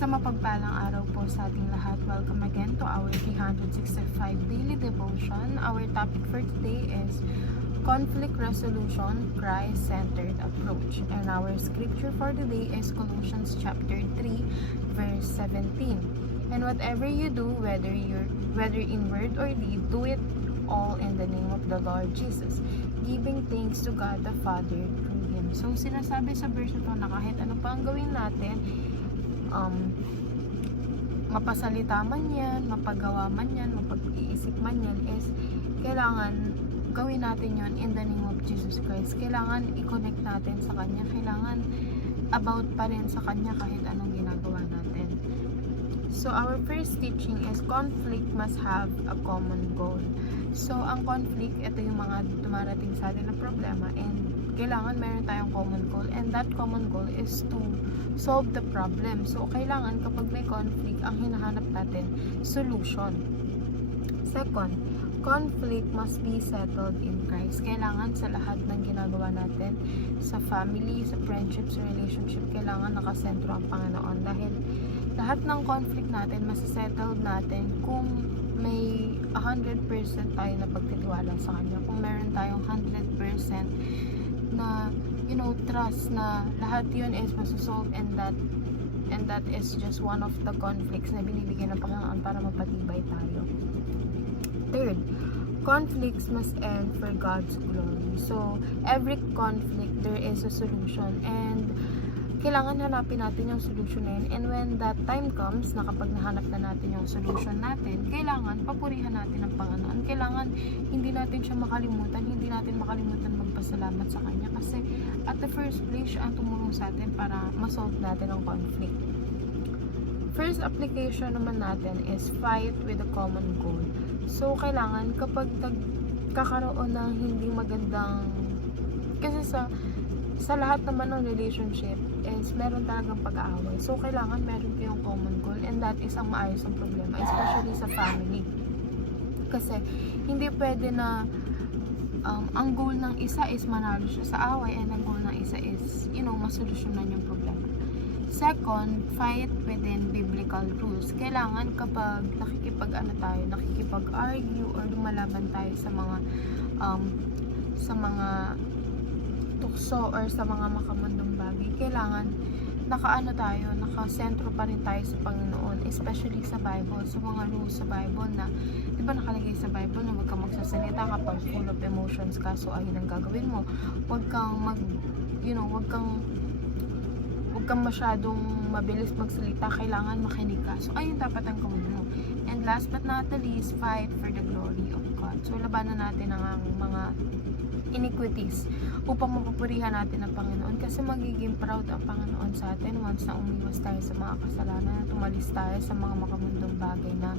Isang mapagpalang araw po sa ating lahat. Welcome again to our 365 daily devotion. Our topic for today is conflict resolution, Christ-centered approach. And our scripture for today is Colossians chapter 3, verse 17. And whatever you do, whether in word or deed, do it all in the name of the Lord Jesus, giving thanks to God the Father through Him. So, sinasabi sa verse ito na kahit ano pa ang gawin natin, mapasalita man yan, mapagawa man yan, mapag-iisip man yan, is kailangan gawin natin yon in the name of Jesus Christ. Kailangan i-connect natin sa Kanya. Kailangan about pa rin sa Kanya kahit anong ginagawa natin. So, our first teaching is conflict must have a common goal. So, ang conflict, ito yung mga dumarating sa atin na problema, and kailangan meron tayong common goal, and that common goal is to solve the problem. So, kailangan kapag may conflict, ang hinahanap natin, solution. Second, conflict must be settled in Christ. Kailangan sa lahat ng ginagawa natin, sa family, sa friendship, sa relationship, kailangan nakasentro ang Panginoon. Dahil lahat ng conflict natin, masisettle natin kung may 100% tayo na pagtitiwala sa Kanya. Kung meron tayong 100% na, trust na lahat yun is masosolve, and that is just one of the conflicts na binibigyan ng Panginoon para mapatibay tayo. Third, conflicts must end for God's glory. So, every conflict, there is a solution, and kailangan hanapin natin yung solution na yun. And when that time comes, na kapag nahanap na natin yung solution natin, kailangan papurihan natin ang Panginoon. Kailangan hindi natin siya makalimutan, hindi natin makalimutan magpasalamat sa Kanya, kasi at the first place, siya ang tumulong sa atin para masolve natin ang conflict. First application naman natin is fight with a common goal. So, kailangan kapag nagkakaroon ng hindi magandang, kasi sa lahat naman ng relationship is meron talagang pag-aaway. So, kailangan meron kayong common goal, and that is ang maayos ang problema, especially sa family. Kasi, hindi pwede na ang goal ng isa is manalo siya sa away, and ang goal ng isa is, masolusyonan yung problema. Second, fight within biblical rules. Kailangan kapag nakikipag-argue or lumalaban tayo sa mga tukso or sa mga makamundong bagay, kailangan nakasentro pa rin tayo sa Panginoon, especially sa Bible, sa mga rules sa Bible na, di ba nakalagay sa Bible na huwag kang magsasalita kapag full of emotions ka, so ayun ang gagawin mo. Huwag kang masyadong mabilis magsalita, kailangan makinig ka. So, ayun dapat ang gawin mo. And last but not the least, fight for the glory of God. So, labanan natin ang mga iniquities upang mapupurihan natin ang Panginoon, kasi magiging proud ang Panginoon sa atin once na umiwas tayo sa mga kasalanan at tumalis tayo sa mga makamundong bagay na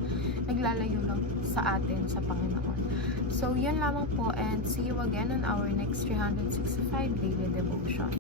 naglalayo lang sa atin sa Panginoon. So, yan lamang po, and see you again on our next 365 daily devotion.